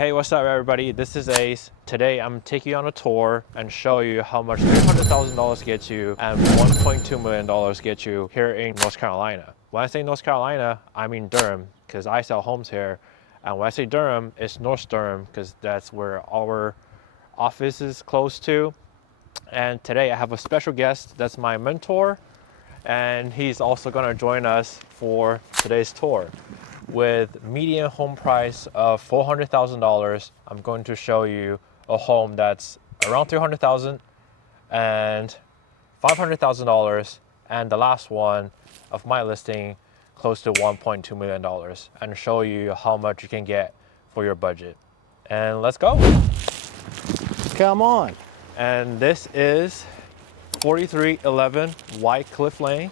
Hey, what's up everybody? This is Ace. Today I'm taking you on a tour and show you how much $300,000 gets you and $1.2 million gets you here in North Carolina. When I say North Carolina, I mean Durham, because I sell homes here. And when I say Durham, it's North Durham, because that's where our office is close to. And today I have a special guest. That's my mentor, and he's also going to join us for today's tour. With median home price of $400,000, I'm going to show you a home that's around $300,000 and $500,000, and the last one of my listing close to $1.2 million, and show you how much you can get for your budget. And let's go. Come on. And this is 4311 White Cliff Lane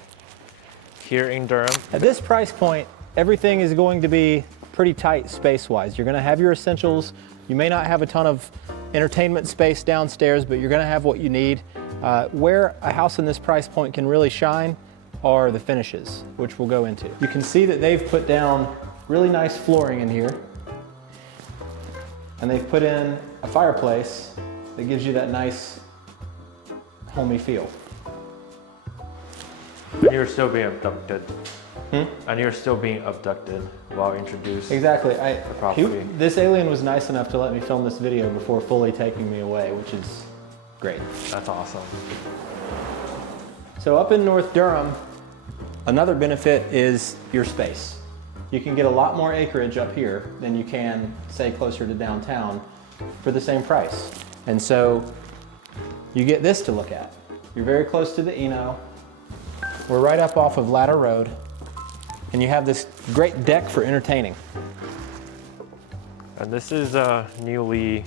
here in Durham. At this price point, everything is going to be pretty tight space-wise. You're gonna have your essentials. You may not have a ton of entertainment space downstairs, but you're gonna have what you need. Where a house in this price point can really shine are the finishes, which we'll go into. You can see that they've put down really nice flooring in here, and they've put in a fireplace that gives you that nice homey feel. And you're still being abducted. And you're still being abducted while introduced. Exactly. The property. This alien was nice enough to let me film this video before fully taking me away, which is great. That's awesome. So up in North Durham, another benefit is your space. You can get a lot more acreage up here than you can, say, closer to downtown for the same price. And so you get this to look at. You're very close to the Eno. We're right up off of Latta Road. And you have this great deck for entertaining. And this is a newly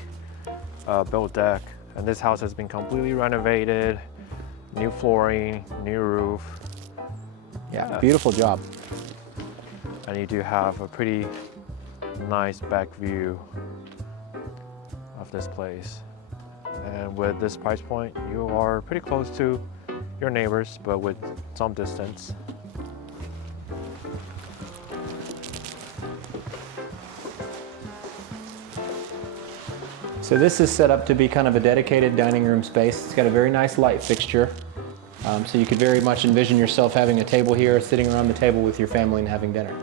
built deck. And this house has been completely renovated, new flooring, new roof. Yeah, beautiful job. And you do have a pretty nice back view of this place. And with this price point, you are pretty close to your neighbors, but with some distance. So this is set up to be kind of a dedicated dining room space. It's got a very nice light fixture. So you could very much envision yourself having a table here, sitting around the table with your family and having dinner.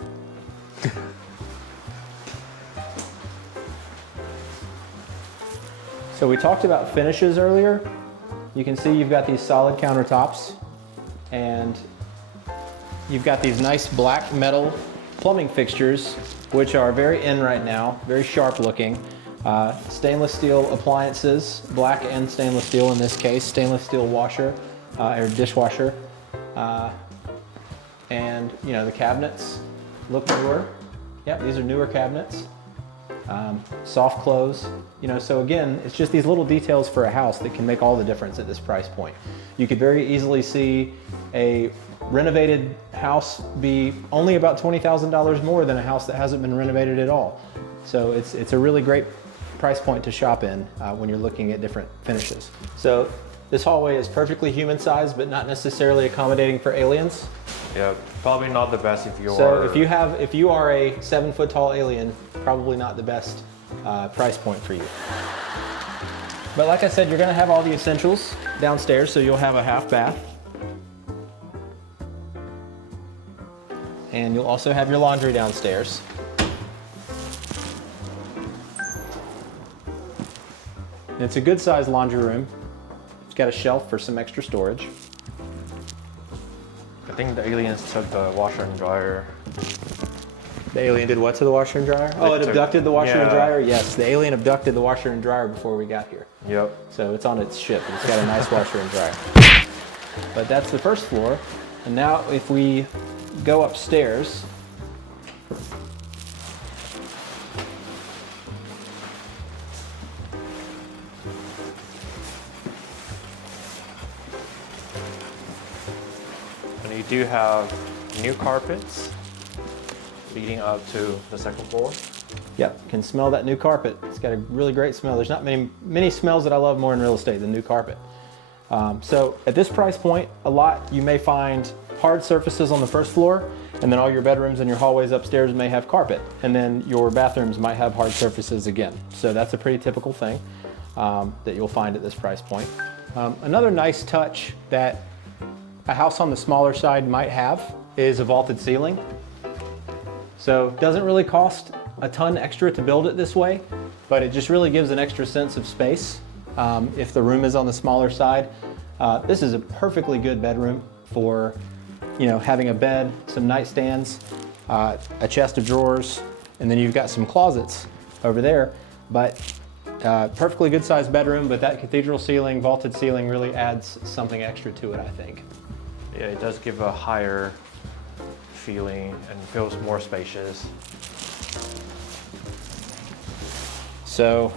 So we talked about finishes earlier. You can see you've got these solid countertops, and you've got these nice black metal plumbing fixtures, which are very in right now, very sharp looking. Stainless steel appliances, black and stainless steel in this case, stainless steel washer or dishwasher. And you know, the cabinets look newer. Yeah, these are newer cabinets. Soft close, you know, so again, it's just these little details for a house that can make all the difference at this price point. You could very easily see a renovated house be only about $20,000 more than a house that hasn't been renovated at all. So it's a really great price point to shop in when you're looking at different finishes. So this hallway is perfectly human sized, but not necessarily accommodating for aliens. Yeah, probably not the best if you are. So if you are a 7-foot tall alien, probably not the best price point for you. But like I said, you're gonna have all the essentials downstairs, so you'll have a half bath. And you'll also have your laundry downstairs. And it's a good sized laundry room. It's got a shelf for some extra storage. I think the aliens took the washer and dryer. The alien did what to the washer and dryer? Oh, it abducted the washer and dryer? Yes, the alien abducted the washer and dryer before we got here. Yep. So it's on its ship, and it's got a nice washer and dryer. But that's the first floor. And now if we go upstairs, and you do have new carpets leading up to the second floor. Yep, can smell that new carpet. It's got a really great smell. There's not many smells that I love more in real estate than new carpet. So at this price point, you may find hard surfaces on the first floor And then all your bedrooms and your hallways upstairs may have carpet. And then your bathrooms might have hard surfaces again. So that's a pretty typical thing that you'll find at this price point. Another nice touch that a house on the smaller side might have is a vaulted ceiling. So it doesn't really cost a ton extra to build it this way, but it just really gives an extra sense of space if the room is on the smaller side. This is a perfectly good bedroom for, you know, having a bed, some nightstands, a chest of drawers, and then you've got some closets over there. But perfectly good sized bedroom, but that cathedral ceiling, vaulted ceiling really adds something extra to it, I think. Yeah, it does give a higher feeling and feels more spacious. So,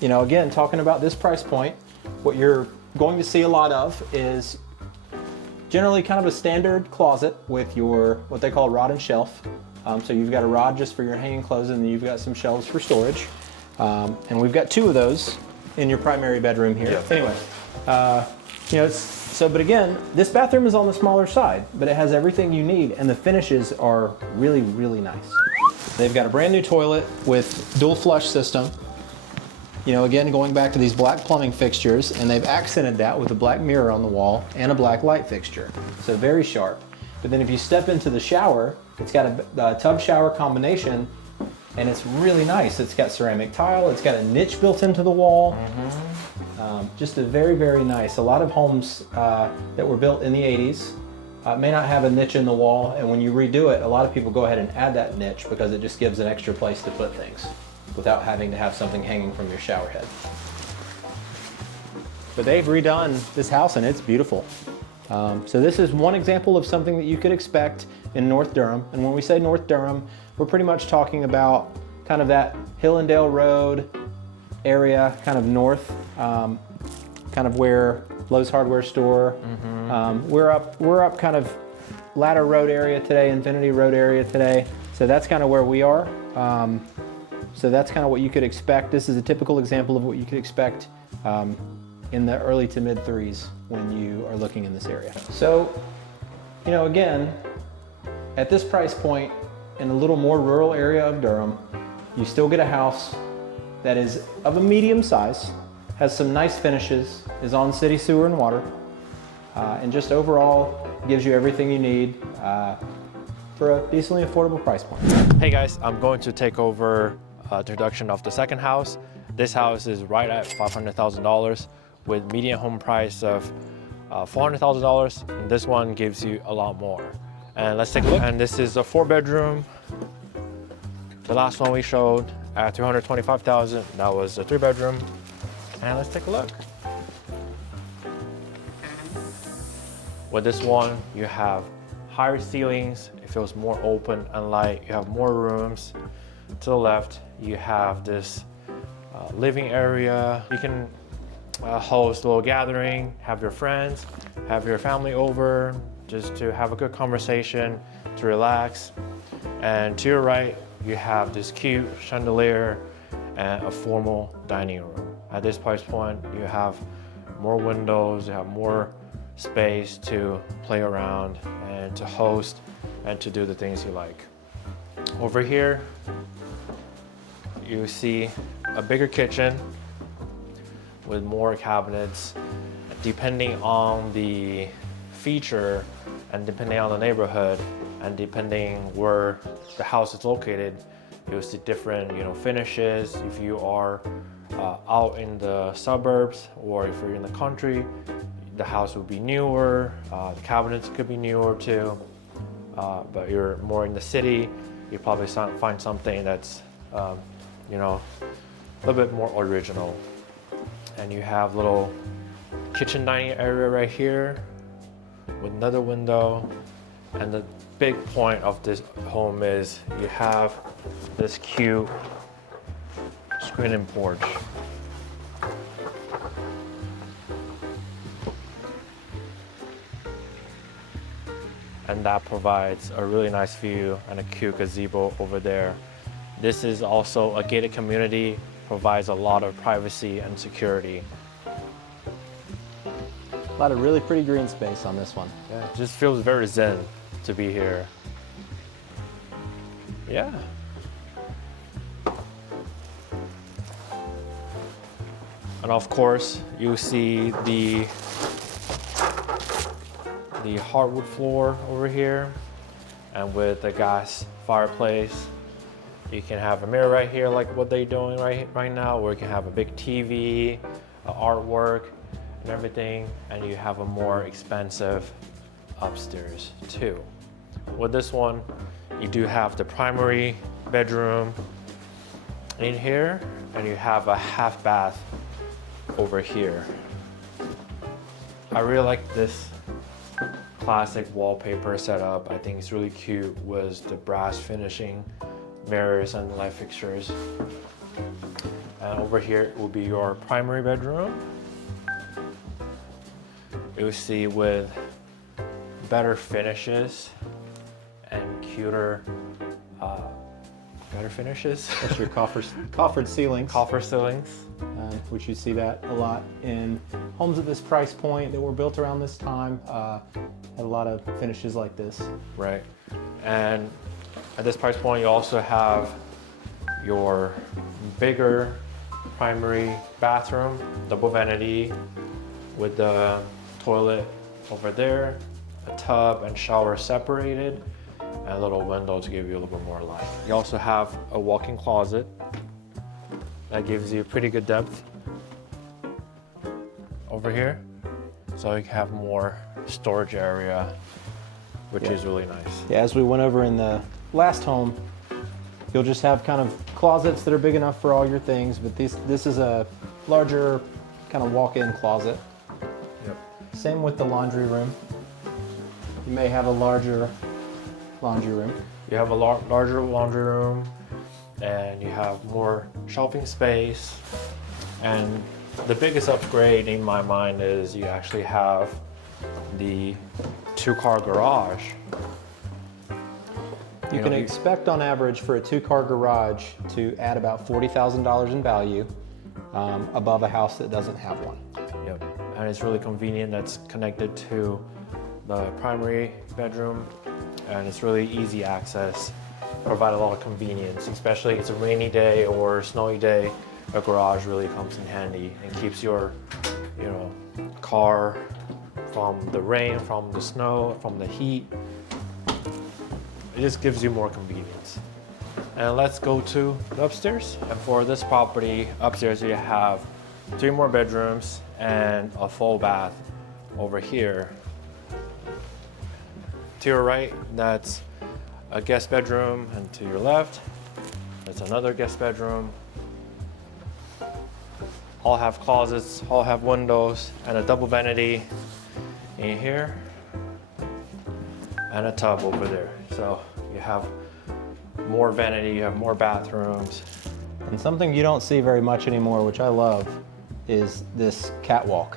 you know, again, talking about this price point, what you're going to see a lot of is generally kind of a standard closet with your, what they call rod and shelf. So you've got a rod just for your hanging clothes, and then you've got some shelves for storage. And we've got 2 of those in your primary bedroom here. Yeah. Anyway, you know, but again, this bathroom is on the smaller side, but it has everything you need, and the finishes are really, really nice. They've got a brand new toilet with dual flush system. You know, again, going back to these black plumbing fixtures, and they've accented that with a black mirror on the wall and a black light fixture. So very sharp. But then if you step into the shower, it's got a tub shower combination, and it's really nice. It's got ceramic tile, it's got a niche built into the wall. Just a very, very nice. A lot of homes that were built in the 80s may not have a niche in the wall, and when you redo it, a lot of people go ahead and add that niche because it just gives an extra place to put things without having to have something hanging from your shower head. But they've redone this house and it's beautiful. So this is one example of something that you could expect in North Durham. And when we say North Durham, we're pretty much talking about kind of that Hillendale Road area, kind of north, kind of where Lowe's Hardware Store. We're up kind of Latta Road area today, Infinity Road area today. So that's kind of where we are. So that's kind of what you could expect. This is a typical example of what you could expect in the early to mid 3s when you are looking in this area. So, you know, again, at this price point, in a little more rural area of Durham, you still get a house that is of a medium size, has some nice finishes, is on city sewer and water, and just overall gives you everything you need for a decently affordable price point. Hey guys, I'm going to take over the introduction of the second house. This house is right at $500,000 with median home price of $400,000. And this one gives you a lot more. And let's take a look. And this is a 4-bedroom. The last one we showed at $325,000. That was a 3-bedroom. And let's take a look. With this one, you have higher ceilings. It feels more open and light. You have more rooms. To the left, you have this living area. You can host a little gathering, have your friends, have your family over, just to have a good conversation, to relax. And to your right, you have this cute chandelier and a formal dining room. At this price point, you have more windows, you have more space to play around and to host and to do the things you like. Over here, you see a bigger kitchen with more cabinets. Depending on the feature and depending on the neighborhood and depending where the house is located, you'll see different, finishes. If you are out in the suburbs or if you're in the country, the house will be newer. The cabinets could be newer too. But you're more in the city, you probably find something that's a little bit more original. And you have little kitchen dining area right here with another window. And the big point of this home is you have this cute screen-in porch. And that provides a really nice view and a cute gazebo over there. This is also a gated community, provides a lot of privacy and security. lot of really pretty green space on this one. Yeah, it just feels very zen to be here. Yeah. And of course, you see the hardwood floor over here, and with the gas fireplace. You can have a mirror right here, like what they're doing right now, or you can have a big TV, artwork, and everything, and you have a more expensive upstairs too. With this one, you do have the primary bedroom in here, and you have a half bath over here. I really like this classic wallpaper setup. I think it's really cute with the brass finishing, mirrors and light fixtures. And over here will be your primary bedroom. You'll see with better finishes and cuter better finishes. That's your coffered ceilings. Coffer ceilings. Which you see that a lot in homes at this price point that were built around this time. Had a lot of finishes like this. Right. And at this price point, you also have your bigger primary bathroom, double vanity with the toilet over there, a tub and shower separated, and a little window to give you a little bit more light. You also have a walk-in closet that gives you pretty good depth over here. So you have more storage area, which is really nice. Yeah, as we went over in the last home, you'll just have kind of closets that are big enough for all your things, but this is a larger kind of walk-in closet. Yep. Same with the laundry room. You may have a larger laundry room. You have a larger laundry room, and you have more shopping space. And the biggest upgrade in my mind is you actually have the 2-car garage. You can expect on average for a 2-car garage to add about $40,000 in value above a house that doesn't have one. Yep. And it's really convenient. That's connected to the primary bedroom, and it's really easy access. Provide a lot of convenience, especially if it's a rainy day or snowy day. A garage really comes in handy and keeps your, car from the rain, from the snow, from the heat. It just gives you more convenience. And let's go to the upstairs. And for this property, upstairs you have 3 more bedrooms and a full bath over here. To your right, that's a guest bedroom, and to your left, that's another guest bedroom. All have closets, all have windows, and a double vanity in here, and a tub over there. So you have more vanity, you have more bathrooms. And something you don't see very much anymore, which I love, is this catwalk.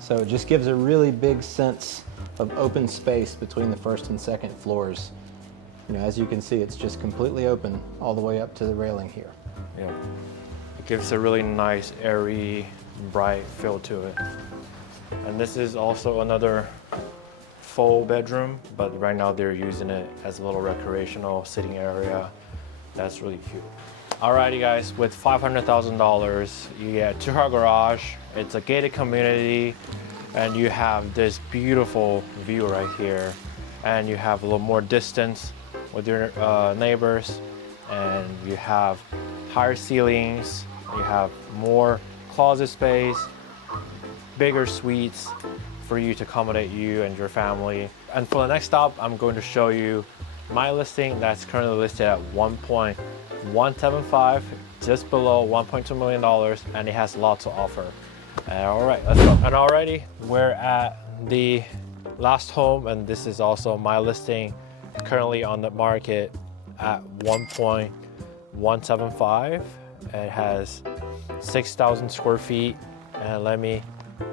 So it just gives a really big sense of open space between the first and second floors. As you can see, it's just completely open all the way up to the railing here. Yeah. It gives a really nice, airy, bright feel to it. And this is also another full bedroom, but right now they're using it as a little recreational sitting area. That's really cute. Alrighty guys, with $500,000, you get a 2-car garage. It's a gated community, and you have this beautiful view right here. And you have a little more distance with your neighbors, and you have higher ceilings, you have more closet space, bigger suites for you to accommodate you and your family. And for the next stop, I'm going to show you my listing that's currently listed at 1.175, just below $1.2 million, and it has lots to offer. All right, let's go. And already we're at the last home, and this is also my listing currently on the market at 1.175. It has 6,000 square feet, and let me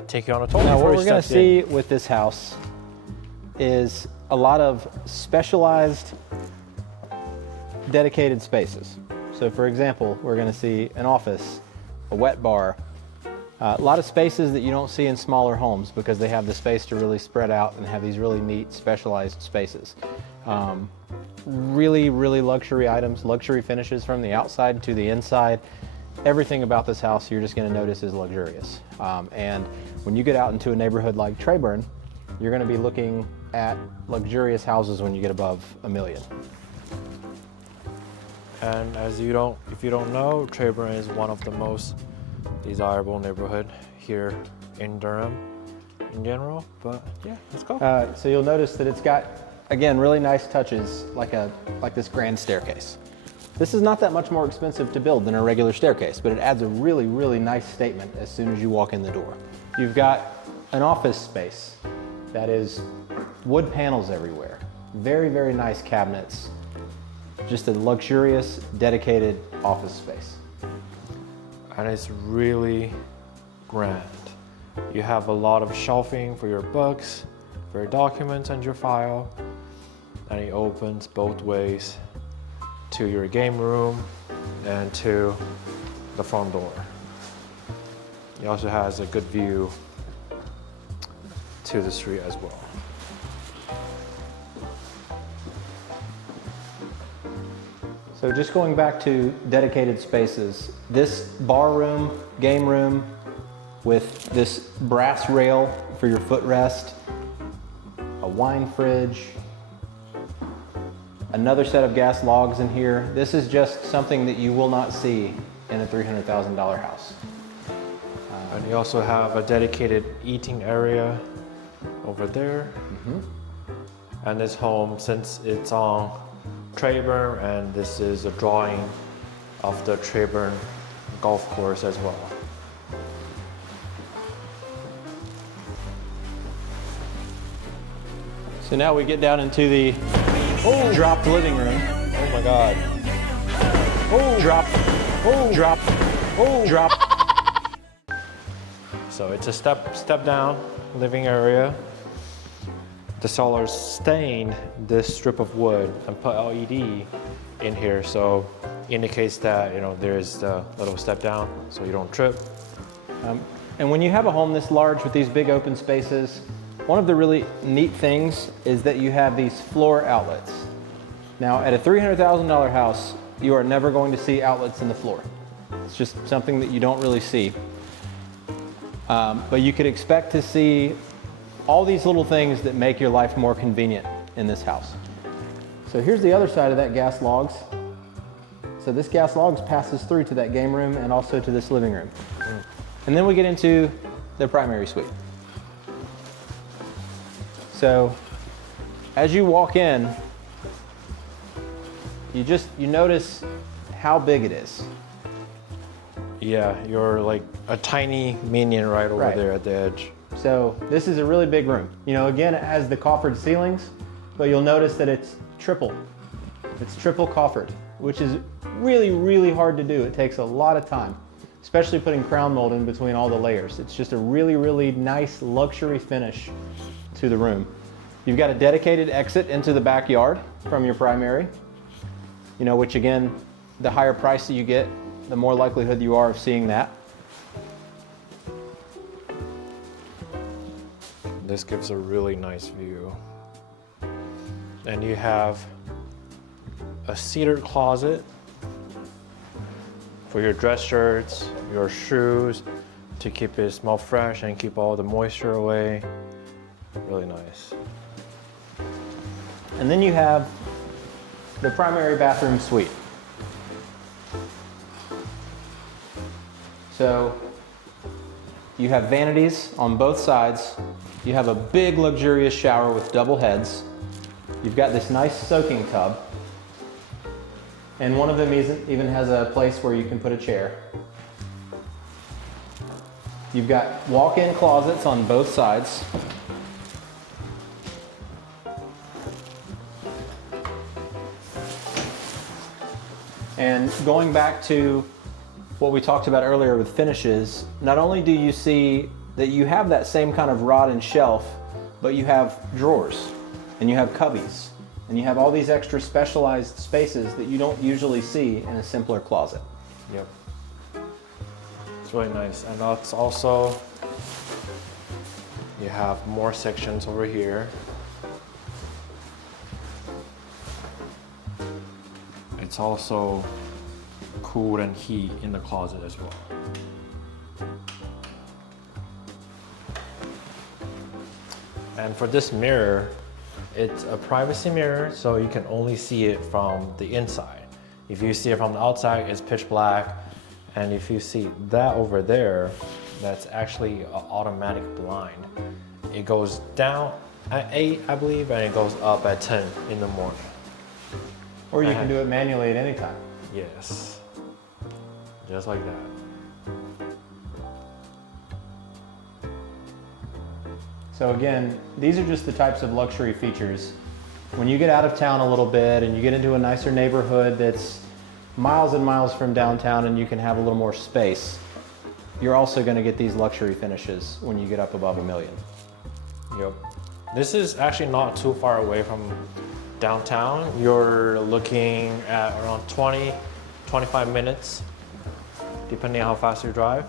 take you on a tour. Now, what we're going to see with this house is a lot of specialized, dedicated spaces. So, for example, we're going to see an office, a wet bar, A lot of spaces that you don't see in smaller homes because they have the space to really spread out and have these really neat specialized spaces. Really, really luxury items, luxury finishes from the outside to the inside. Everything about this house you're just going to notice is luxurious. And when you get out into a neighborhood like Treyburn, you're going to be looking at luxurious houses when you get above $1 million. And if you don't know, Treyburn is one of the most desirable neighborhood here in Durham in general. But yeah, let's go. So you'll notice that it's got, again, really nice touches like this grand staircase. This is not that much more expensive to build than a regular staircase, but it adds a really, really nice statement as soon as you walk in the door. You've got an office space that is wood panels everywhere. Very, very nice cabinets. Just a luxurious, dedicated office space. And it's really grand. You have a lot of shelving for your books, for your documents and your file. And it opens both ways to your game room and to the front door. It also has a good view to the street as well. So just going back to dedicated spaces, this bar room, game room with this brass rail for your footrest, a wine fridge, another set of gas logs in here. This is just something that you will not see in a $300,000 house. And you also have a dedicated eating area over there. And this home, since it's on Treyburn, and this is a drawing of the Treyburn golf course as well. So now we get down into the dropped living room. Oh my God. Drop. So it's a step down living area. The seller stained this strip of wood and put LED in here, so indicates that there's the little step down, so you don't trip. And when you have a home this large with these big open spaces, one of the really neat things is that you have these floor outlets. Now, at a $300,000 house, you are never going to see outlets in the floor. It's just something that you don't really see. But you could expect to see all these little things that make your life more convenient in this house. So here's the other side of that gas logs. So this gas logs passes through to that game room and also to this living room. And then we get into the primary suite. So as you walk in, you notice how big it is. Yeah, you're like a tiny minion right over there at the edge. So this is a really big room. Again, it has the coffered ceilings, but you'll notice that it's triple. It's triple coffered, which is really, really hard to do. It takes a lot of time, especially putting crown mold in between all the layers. It's just a really, really nice luxury finish to the room. You've got a dedicated exit into the backyard from your primary, which again, the higher price that you get, the more likelihood you are of seeing that. This gives a really nice view. And you have a cedar closet for your dress shirts, your shoes, to keep it smell fresh and keep all the moisture away. Really nice. And then you have the primary bathroom suite. So you have vanities on both sides. You have a big luxurious shower with double heads. You've got this nice soaking tub. And one of them even has a place where you can put a chair. You've got walk-in closets on both sides. And going back to what we talked about earlier with finishes, not only do you see that you have that same kind of rod and shelf, but you have drawers and you have cubbies and you have all these extra specialized spaces that you don't usually see in a simpler closet. Yep. It's It's really nice. And that's also, you have more sections over here. It's also cool and heat in the closet as well. And for this mirror, it's a privacy mirror, so you can only see it from the inside. If you see it from the outside, it's pitch black. And if you see that over there, that's actually an automatic blind. It goes down at 8, I believe, and it goes up at 10 in the morning. Or you can do it manually at any time. Yes, just like that. So again, these are just the types of luxury features. When you get out of town a little bit and you get into a nicer neighborhood that's miles and miles from downtown and you can have a little more space, you're also going to get these luxury finishes when you get up above $1 million. Yep. This is actually not too far away from downtown. You're looking at around 25 minutes, depending on how fast you drive.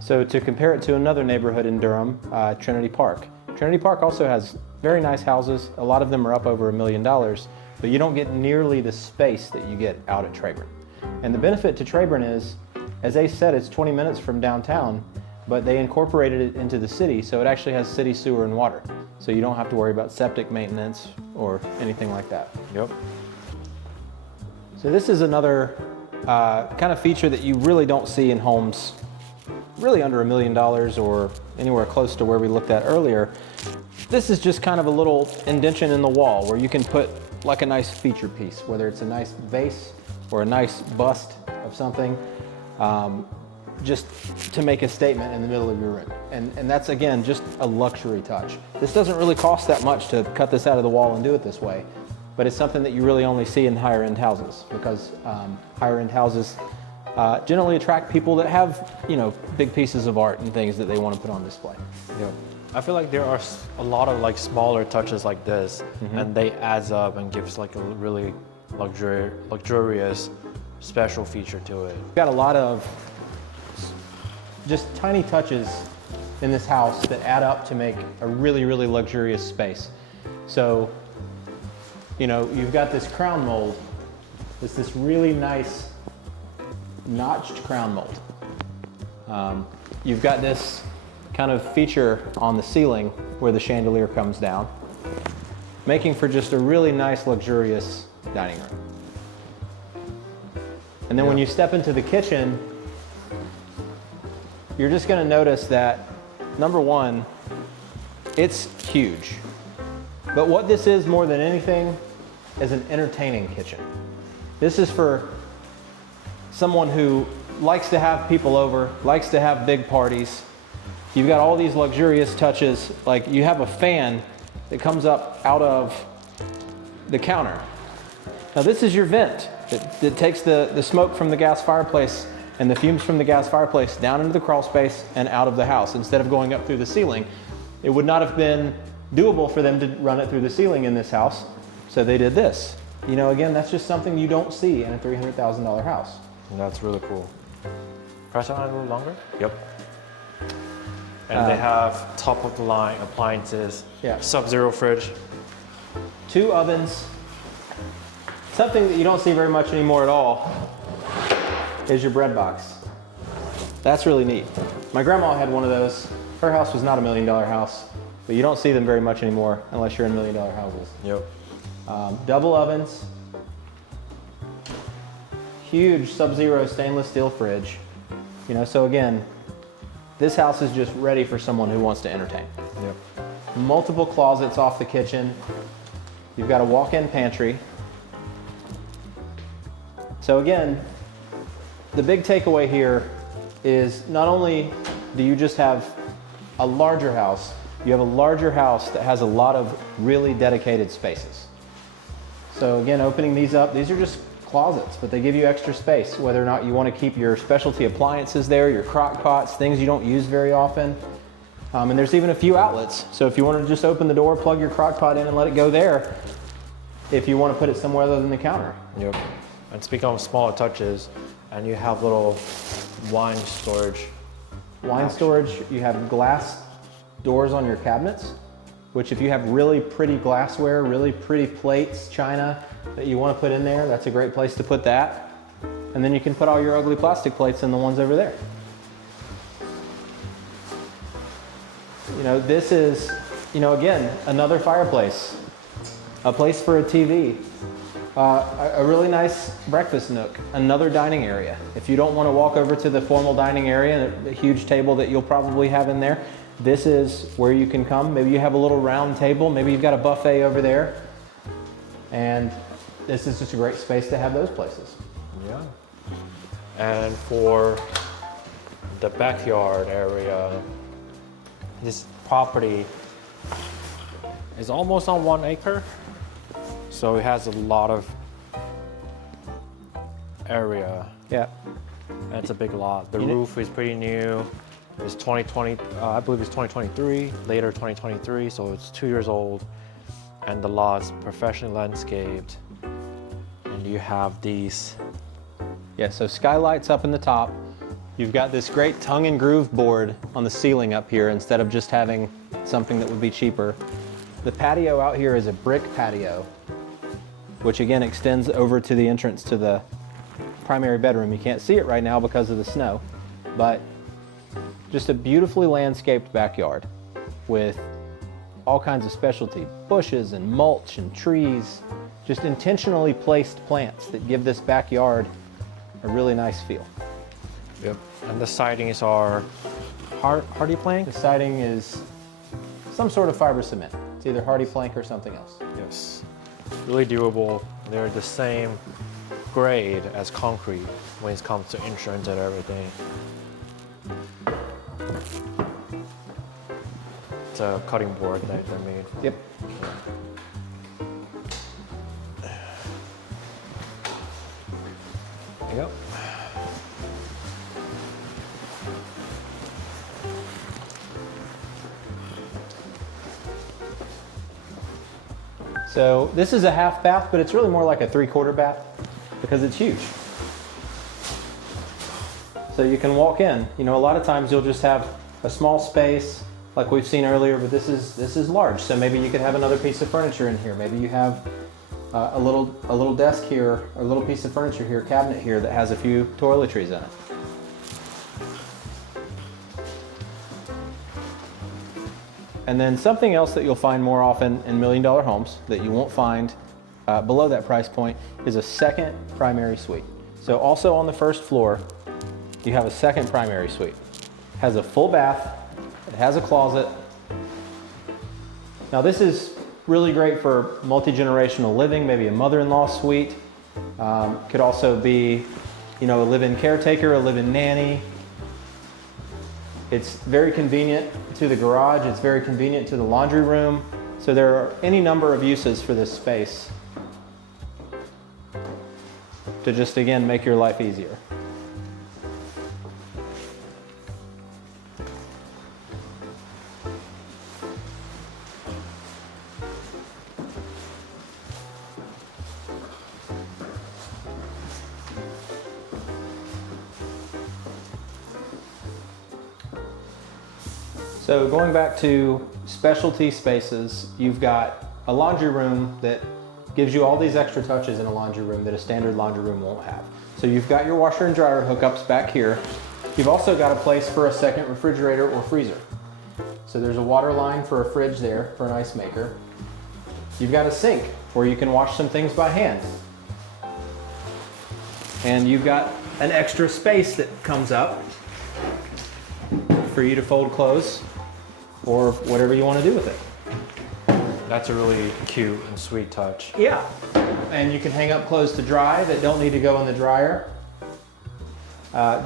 So to compare it to another neighborhood in Durham, Trinity Park. Trinity Park also has very nice houses. A lot of them are up over $1 million, but you don't get nearly the space that you get out at Trayburn. And the benefit to Trayburn is, as Ace said, it's 20 minutes from downtown, but they incorporated it into the city, so it actually has city sewer and water. So you don't have to worry about septic maintenance or anything like that. Yep. So this is another kind of feature that you really don't see in homes really under $1 million or anywhere close to where we looked at earlier. This is just kind of a little indention in the wall where you can put like a nice feature piece, whether it's a nice vase or a nice bust of something, just to make a statement in the middle of your room. And that's, again, just a luxury touch. This doesn't really cost that much to cut this out of the wall and do it this way, but it's something that you really only see in higher end houses, because higher end houses generally attract people that have, you know, big pieces of art and things that they want to put on display. Yep. I feel like there are a lot of like smaller touches like this, and they adds up and gives like a really luxurious special feature to it. We've got a lot of just tiny touches in this house that add up to make a really, really luxurious space. So, you know, you've got this crown mold. It's this really nice notched crown mold. You've got this kind of feature on the ceiling where the chandelier comes down, making for just a really nice, luxurious dining room. And then when you step into the kitchen, you're just going to notice that, number one, it's huge. But what this is more than anything is an entertaining kitchen. This is for someone who likes to have people over, likes to have big parties. You've got all these luxurious touches, like you have a fan that comes up out of the counter. Now this is your vent that takes the smoke from the gas fireplace and the fumes from the gas fireplace down into the crawl space and out of the house. Instead of going up through the ceiling, it would not have been doable for them to run it through the ceiling in this house, so they did this. You know, again, that's just something you don't see in a $300,000 house. And that's really cool. Press it on a little longer? Yep. And they have top of the line appliances, Sub-Zero fridge. 2 ovens. Something that you don't see very much anymore at all is your bread box. That's really neat. My grandma had one of those. Her house was not $1 million house, but you don't see them very much anymore unless you're in $1 million houses. Yep. Double ovens. Huge Sub-Zero stainless steel fridge. You know, so again, this house is just ready for someone who wants to entertain. Yep. Multiple closets off the kitchen. You've got a walk-in pantry. So again, the big takeaway here is not only do you just have a larger house, you have a larger house that has a lot of really dedicated spaces. So again, opening these up, these are just closets, but they give you extra space, whether or not you want to keep your specialty appliances there, your crock pots, things you don't use very often. And there's even a few outlets. So if you want to just open the door, plug your crock pot in and let it go there, if you want to put it somewhere other than the counter. Yep. And speaking of small touches, and you have little wine storage. Wine storage, you have glass doors on your cabinets, which if you have really pretty glassware, really pretty plates, china that you want to put in there, that's a great place to put that. And then you can put all your ugly plastic plates in the ones over there. You know, this is, you know, again, another fireplace, a place for a TV, a really nice breakfast nook, another dining area. If you don't want to walk over to the formal dining area and a huge table that you'll probably have in there, this is where you can come. Maybe you have a little round table, maybe you've got a buffet over there, and this is just a great space to have those places. Yeah. And for the backyard area, this property is almost on 1 acre. So it has a lot of area. Yeah. And it's a big lot. The roof is pretty new. It's 2020, I believe it's 2023, later 2023, so it's 2 years old. And the lot's professionally landscaped. And you have these. Yeah, so skylights up in the top. You've got this great tongue and groove board on the ceiling up here instead of just having something that would be cheaper. The patio out here is a brick patio, which again extends over to the entrance to the primary bedroom. You can't see it right now because of the snow, but just a beautifully landscaped backyard with all kinds of specialty bushes and mulch and trees, just intentionally placed plants that give this backyard a really nice feel. Yep. And the sidings are hardy plank? The siding is some sort of fiber cement. It's either hardy plank or something else. Yes. Really durable. They're the same grade as concrete when it comes to insurance and everything. It's a cutting board that they made. Yep. Yep. So this is a half bath, but it's really more like a 3/4 bath because it's huge. So you can walk in. You know, a lot of times you'll just have a small space like we've seen earlier, but this is large. So maybe you could have another piece of furniture in here. Maybe you have a little desk here, or a little piece of furniture here, cabinet here that has a few toiletries in it. And then something else that you'll find more often in $1 million homes that you won't find below that price point is a second primary suite. So also on the first floor, you have a second primary suite. It has a full bath, it has a closet. Now this is really great for multi-generational living, maybe a mother-in-law suite. Could also be, you know, a live-in caretaker, a live-in nanny. It's very convenient to the garage. It's very convenient to the laundry room. So there are any number of uses for this space to just, again, make your life easier. So going back to specialty spaces, you've got a laundry room that gives you all these extra touches in a laundry room that a standard laundry room won't have. So you've got your washer and dryer hookups back here. You've also got a place for a second refrigerator or freezer. So there's a water line for a fridge there for an ice maker. You've got a sink where you can wash some things by hand. And you've got an extra space that comes up for you to fold clothes or whatever you want to do with it. That's a really cute and sweet touch. Yeah, and you can hang up clothes to dry that don't need to go in the dryer.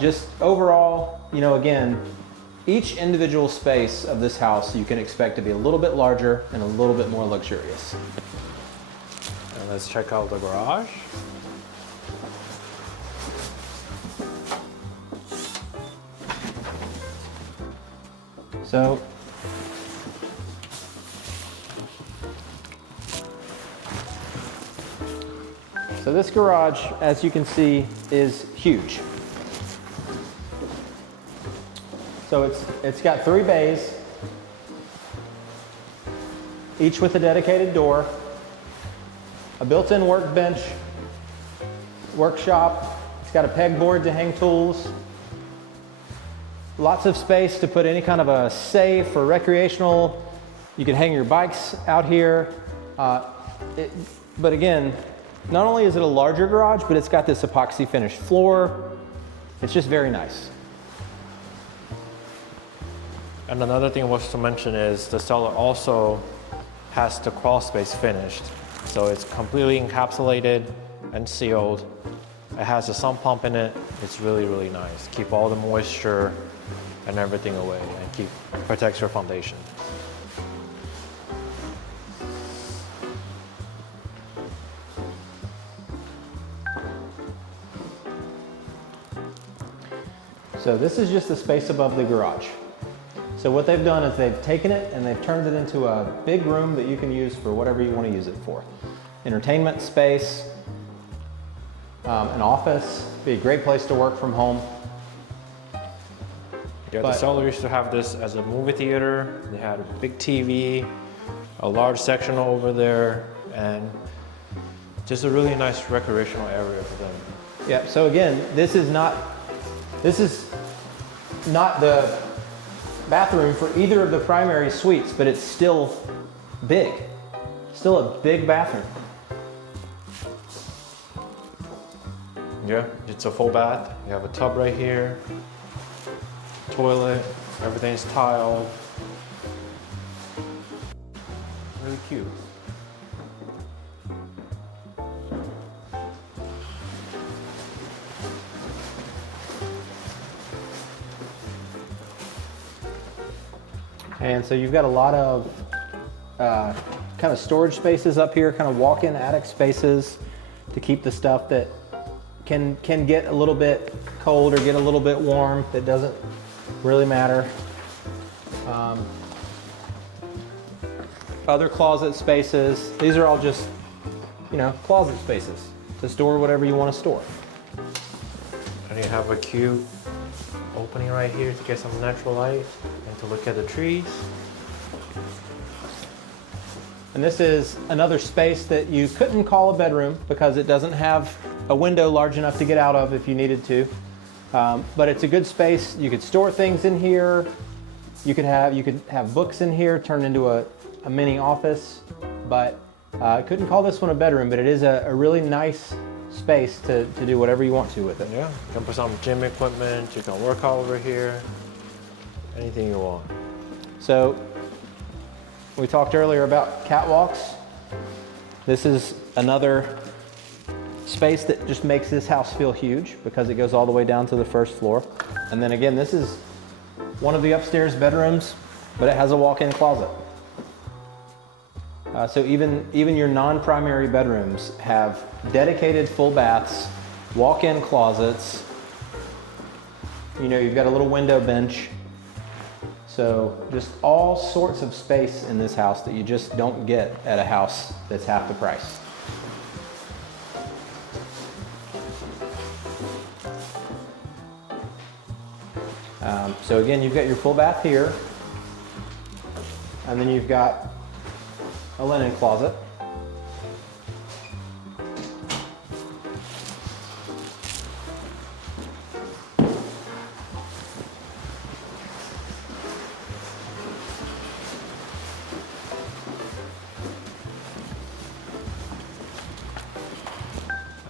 Just overall, you know, again, each individual space of this house you can expect to be a little bit larger and a little bit more luxurious. And let's check out the garage. So So this garage, as you can see, is huge. So it's got 3 bays, each with a dedicated door, a built-in workbench, workshop. It's got a pegboard to hang tools. Lots of space to put any kind of a safe or recreational. You can hang your bikes out here. But again, not only is it a larger garage, but it's got this epoxy finished floor. It's just very nice. And another thing was to mention is the seller also has the crawl space finished. So it's completely encapsulated and sealed. It has a sump pump in it. It's really, really nice. Keep all the moisture and everything away and protects your foundation. So this is just the space above the garage. So what they've done is they've taken it and they've turned it into a big room that you can use for whatever you want to use it for. Entertainment space, an office, be a great place to work from home. Yeah, the seller used to have this as a movie theater. They had a big TV, a large section over there, and just a really nice recreational area for them. Yeah, so again, this is not the bathroom for either of the primary suites, but it's still big. Still a big bathroom. Yeah, it's a full bath. You have a tub right here, toilet, everything's tiled. Really cute. And so you've got a lot of kind of storage spaces up here, kind of walk-in attic spaces to keep the stuff that can get a little bit cold or get a little bit warm. That doesn't really matter. Other closet spaces. These are all just, closet spaces to store whatever you want to store. And you have a cute opening right here to get some natural light and to look at the trees. And this is another space that you couldn't call a bedroom because it doesn't have a window large enough to get out of if you needed to. But it's a good space. You could store things in here. You could have books in here, turned into a mini office. But I couldn't call this one a bedroom, but it is a really nice space to do whatever you want to with it. Yeah, you can put some gym equipment, you can work out over here, anything you want. So we talked earlier about catwalks. This is another space that just makes this house feel huge because it goes all the way down to the first floor. And then again, this is one of the upstairs bedrooms, but it has a walk-in closet. So even your non-primary bedrooms have dedicated full baths, walk-in closets. You've got a little window bench. So just all sorts of space in this house that you just don't get at a house that's half the price. So again, you've got your full bath here, and then you've got a linen closet.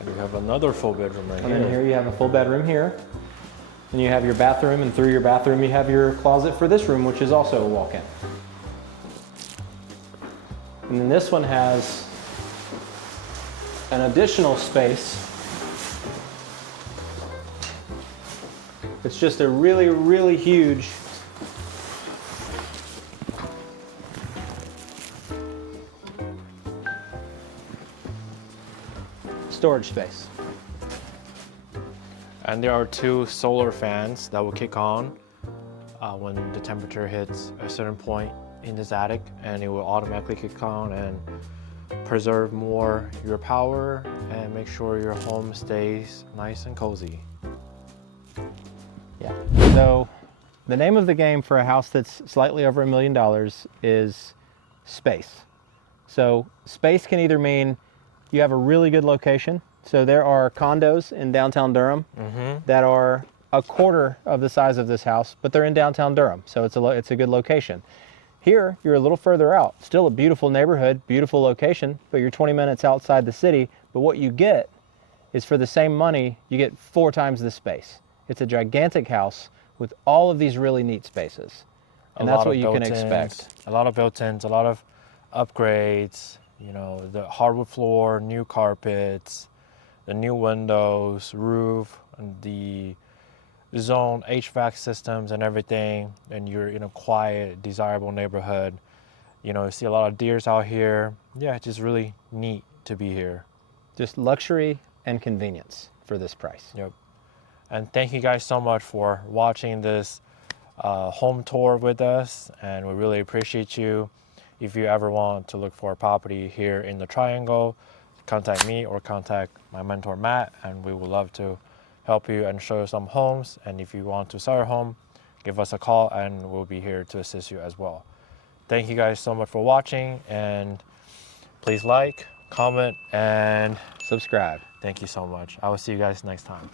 And you have another full bedroom right And here. then here you have a full bedroom here. And you have your bathroom, and through your bathroom you have your closet for this room, which is also a walk-in. And then this one has an additional space. It's just a really, really huge storage space. And there are 2 solar fans that will kick on when the temperature hits a certain point in this attic, and it will automatically kick on and preserve more your power and make sure your home stays nice and cozy. Yeah. So the name of the game for a house that's slightly over $1 million is space. So space can either mean you have a really good location. So there are condos in downtown Durham that are a quarter of the size of this house, but they're in downtown Durham, so it's a good location. Here, you're a little further out. Still a beautiful neighborhood, beautiful location, but you're 20 minutes outside the city. But what you get is, for the same money, you get 4 times the space. It's a gigantic house with all of these really neat spaces. And that's what you can expect. A lot of built-ins, a lot of upgrades, you know, the hardwood floor, new carpets, the new windows, roof, and the zone HVAC systems and everything. And you're in a quiet, desirable neighborhood. You know, you see a lot of deers out here. Yeah, it's just really neat to be here. Just luxury and convenience for this price. Yep. And thank you guys so much for watching this home tour with us, and we really appreciate you. If you ever want to look for a property here in the Triangle, contact me or contact my mentor Matt, and we would love to help you and show you some homes. And if you want to sell your home, give us a call and we'll be here to assist you as well. Thank you guys so much for watching, and please like, comment, and subscribe. Thank you so much. I will see you guys next time.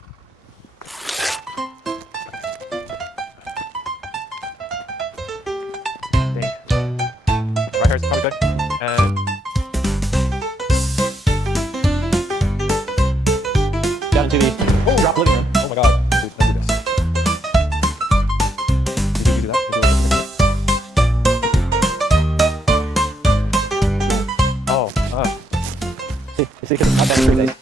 Right here is probably good. And down into the drop living room. oh my god, dude, let's do this. Did you do that? Oh, See, because I've been through this.